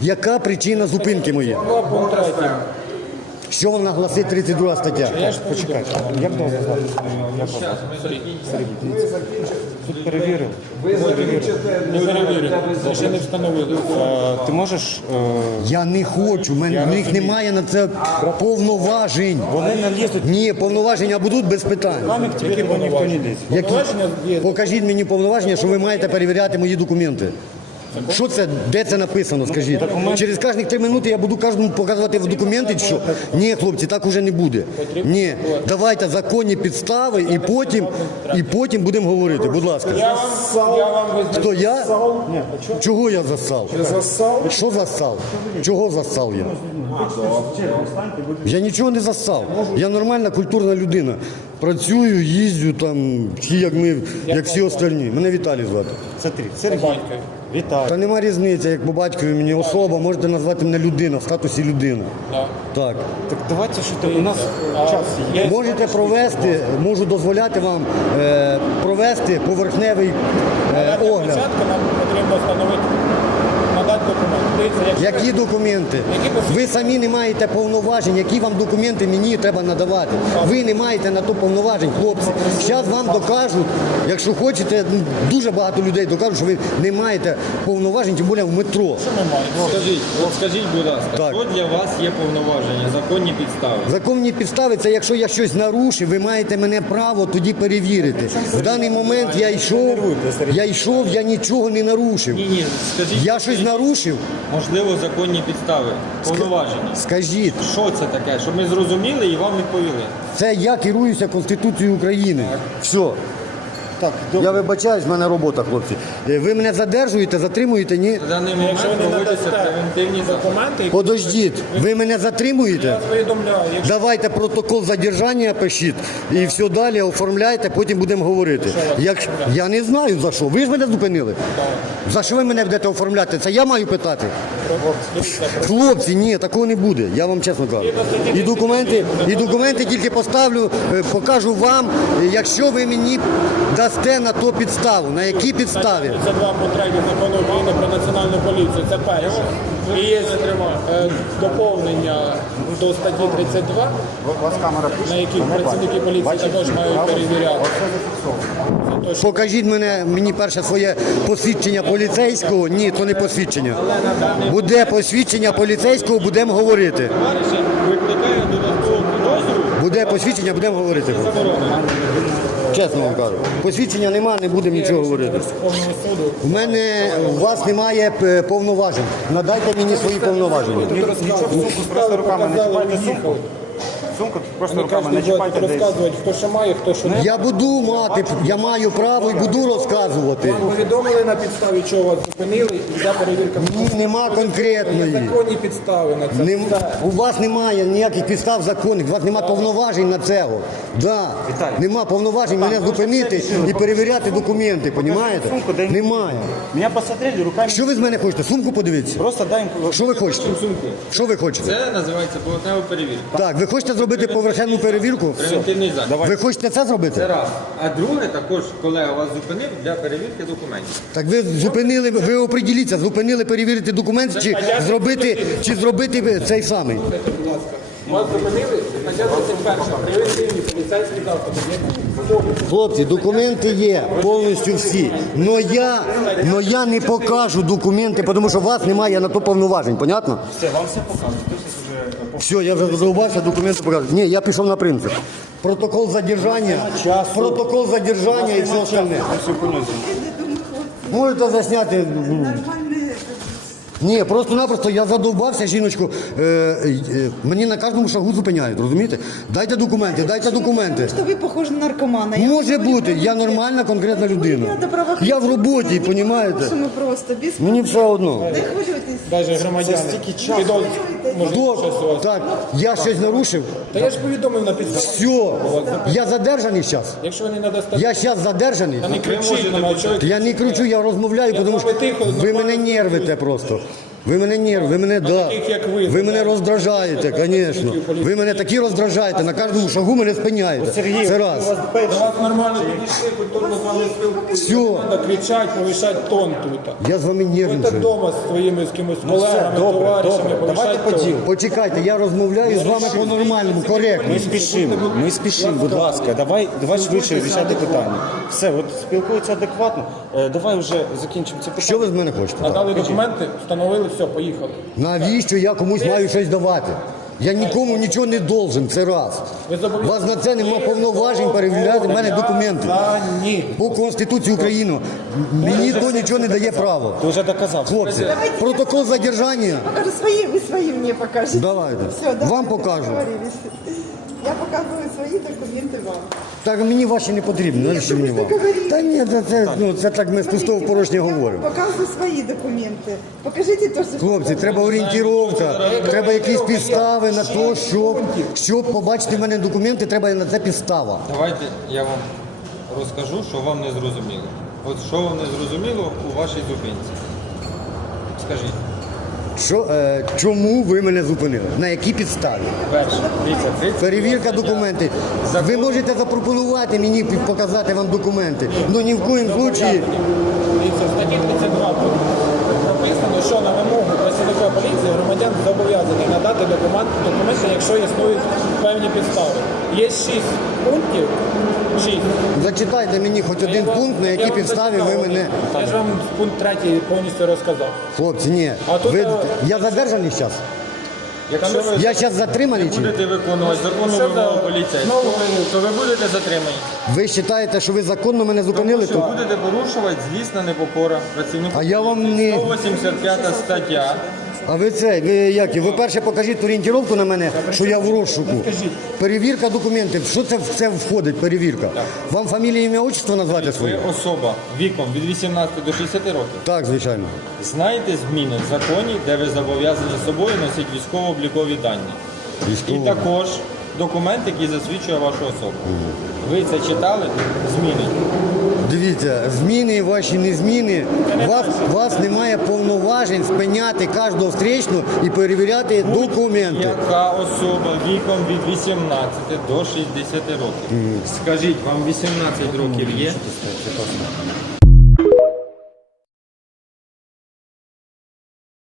Яка причина зупинки моєї? Що вона гласить 32 стаття? Я почекайте. Знати? Сергій, дивіться. Тут. Не перевірили, ще не встановили. Е, Ти можеш. е, Я не хочу, в мене в них немає на це повноважень. Вони налізуть. Ні, повноваження будуть без питань. Камік тобі ніхто не лізе. Які? Повноваження є. Покажіть мені повноваження, що ви маєте перевіряти мої документи. Що це? Де це написано? Скажіть. Через кожні три минути я буду кожному показувати в документи, що ні, хлопці, так уже не буде. Ні, давайте законні підстави і потім, і потім будемо говорити. Будь ласка. Я вам, я. Хто я? Чого я засав? Що засав? Чого засав я? Я нічого не засав. Я нормальна культурна людина. Працюю, їздю там, всі як ми, як всі остальні. Мене Віталій звати. Це ти. Сергій. Вітаю. Та нема різниці, як по батькові мені особа, можете назвати мене людина в статусі людина. Да. Так. Так давайте що ти. У нас час є. Можете провести, можу дозволяти вам е, провести поверхневий е, Для огляд. початку нам потрібно встановити, надати документ. Дивіться, якщо Які документи? Які? Ви самі не маєте повноважень, які вам документи мені треба надавати. Ви не маєте на то повноважень, хлопці. Зараз вам докажуть, якщо хочете, ну, дуже багато людей докажуть, що ви не маєте повноважень, тим більше в метро. ми маємо. Скажіть, от скажіть, будь ласка, Так. що для вас є повноваження, законні підстави? Законні підстави це якщо я щось нарушив, ви маєте мене право тоді перевірити. В даний момент я йшов, я йшов, я нічого не нарушив. Ні, ні, скажіть, Я щось нарушив? Можливо, законні підстави, повноваження. Скажіть, Що це таке? Щоб ми зрозуміли і вам відповіли. це я керуюся Конституцією України. Все. Так, я вибачаюсь, в мене робота, хлопці. Е, Ви мене задержуєте, затримуєте? Ні? Даний момент Якщо ви не проводяться надасте превентивні документи, Подождіть, ви мене затримуєте? повідомляю, якщо Давайте протокол задержання пишіть і все далі оформляйте, потім будемо говорити. Як я не знаю за що. Ви ж мене зупинили. За що ви мене будете оформляти? Це я маю питати. Хлопці, ні, такого не буде. Я вам чесно кажу. І документи, і документи тільки поставлю, е, покажу вам, е, якщо ви мені дасте на то підставу. На якій підставі? Це два закону України про національну поліцію. Це перше. І є е, доповнення до статті 32, У вас камера на яких працівники поліції також мають перевіряти. Покажіть мене, мені перше своє посвідчення поліцейського. Ні, то не посвідчення. Буде посвідчення поліцейського, будемо говорити. Буде посвідчення, будемо говорити. Чесно вам кажу. Посвідчення нема, не будемо нічого говорити. У мене у вас немає е, повноважень. Надайте мені свої повноваження. Нічого в сумку просто руками не чіпайте сумку. Сумку просто руками не чіпайте десь. розказувати, хто що має, хто що не Я буду мати, я маю право і буду розказувати. Вам Повідомили на підставі, чого вас зупинили, і йде перевірка. Ні, нема конкретної. Законні підстави на це. Нем- у вас немає ніяких підстав законних, у вас немає повноважень на цього. Да. Віталій. Нема повноважень мене зупинити і перевіряти документи, понімаєте? Сумку. Немає. Меня посмотрели руками. Що ви з мене хочете? Сумку подивіться. Просто дай їм. Що ви хочете? Що ви хочете? Це називається поверхнева перевірка. Так, ви хочете зробити поверхенну перевірку? Превентивний захід. Ви хочете це Це зробити? раз. А друге, також колега вас зупинив для перевірки документів. Так ви зупинили, ви оприділіться, зупинили перевірити документ чи зробити, чи зробити цей самий. Будь ласка. Вас зупинили, стаття 31, превентивні поліцейські заходи. Хлопці, документи є повністю всі. Но я, но я не покажу документи, тому що у вас немає на то повноважень. Понятно? Все, вам все показують. Ти все я вже задовбався, документи покажу. Ні, я пішов на принцип. Протокол задержання, протокол задержання і все остальне. Можете засняти. ну, Ні, просто-напросто я задовбався, жіночку. Е, е, мені на кожному шагу зупиняють, розумієте? Дайте документи, дайте документи. Что вы похожи на наркомана. Я Може говорю, бути, я нормальна конкретна людина. Я в роботі, розумієте? Просто без... Мені все одно. Не хвилюйтесь. Навіть громадяни. Підозр- Можливо, щось у вас. Так, я щось нарушив. Та я ж повідомив на підставі. Все, я задержаний зараз. Якщо ви не надасте, Я зараз задержаний. та не кричіть на мене, чого Я не кричу, я розмовляю, тому що Ви мене нервите просто. Ви мене ні, ви мене да. як ви, Ви мене роздражаєте, звісно. Ви мене такі роздражаєте, на кожному шагу мене спиняєте. Це раз. До вас нормально підійшли, культурно з вами спілкуються. Всьо. Не треба кричати, повишати тон тут. Я з вами Ви та нервничаю. вдома з своїми з кимось Ну колегами, добре, товаришами, добре. Давайте повишати по тон. ділу. Почекайте, я розмовляю з вами по-нормальному, коректно. Ми спішимо, ми спішимо, будь ласка, давай, давай швидше вирішати питання. Все, от спілкуються адекватно. Е, Давай вже закінчимо це питання. Що ви з мене хочете? Надали документи, встановили, все, поїхали. Навіщо я комусь маю щось давати? Я нікому нічого не должен, це раз. Ви У зобов'язані. вас на це нема повноважень перевіряти в мене документи. Та ні. По Конституції України мені то нічого не дає права. Ти вже доказав. Хлопці, протокол задержання. Покажи свои, вы свои мне покажете. Давайте. Все, давайте, Вам покажу. договорились. Я показываю свои документы вам. Так мені ваші не потрібні, навіщо мені вам? Та ні, це, це, ну, це так ми з пустого в порожнє говоримо. показываю свои документы. Покажите то, что... Хлопці, треба орієнтировка, треба якісь підстави на те, щоб, щоб побачити в мене документи, треба на це підстава. Давайте я вам розкажу, що вам не зрозуміло. От що вам не зрозуміло у вашій зупинці. Скажіть. Що, е, чому ви мене зупинили? На якій підставі? Перше, дивіться, 30 Перевірка документів. Ви можете запропонувати мені показати вам документи. Ну ні в коїм случаї. Дивіться, в 32 прописано, що на вимогу працівника поліції громадян зобов'язаний надати документ, документи, якщо існують певні підстави. Є шість пунктів, шість. Зачитайте мені хоч один пункт, на Я якій вам підставі ви зачитав. мене. Я ж вам пункт третій повністю розказав. Хлопці, ні. А тут, Ви, е, я задержаний зараз? Якщо ви Я зараз затриманий чи? будете виконувати законну вимогу поліцейського, то ви будете затримані. Ви вважаєте, що ви законно мене зупинили? Тому що То... будете порушувати звісно, непокора працівнику. А я вам не- 185 стаття. А ви це, ви як? Ви перше покажіть орієнтировку на мене, що я в розшуку. Перевірка документів. Що це в це входить, перевірка? Вам фамілію, ім'я, отчество назвати своє? Ви особа віком від 18 до 60 років. Так, звичайно. Знаєте зміни в законі, де ви зобов'язані собою носити військово-облікові дані. І також документ, який засвідчує вашу особу. Ви це читали? Зміни. Дивіться, зміни ваші не зміни. У вас, вас немає повноважень спиняти кожного встречну і перевіряти документи. Яка особа віком від 18 до 60 років? Скажіть, вам 18 років є?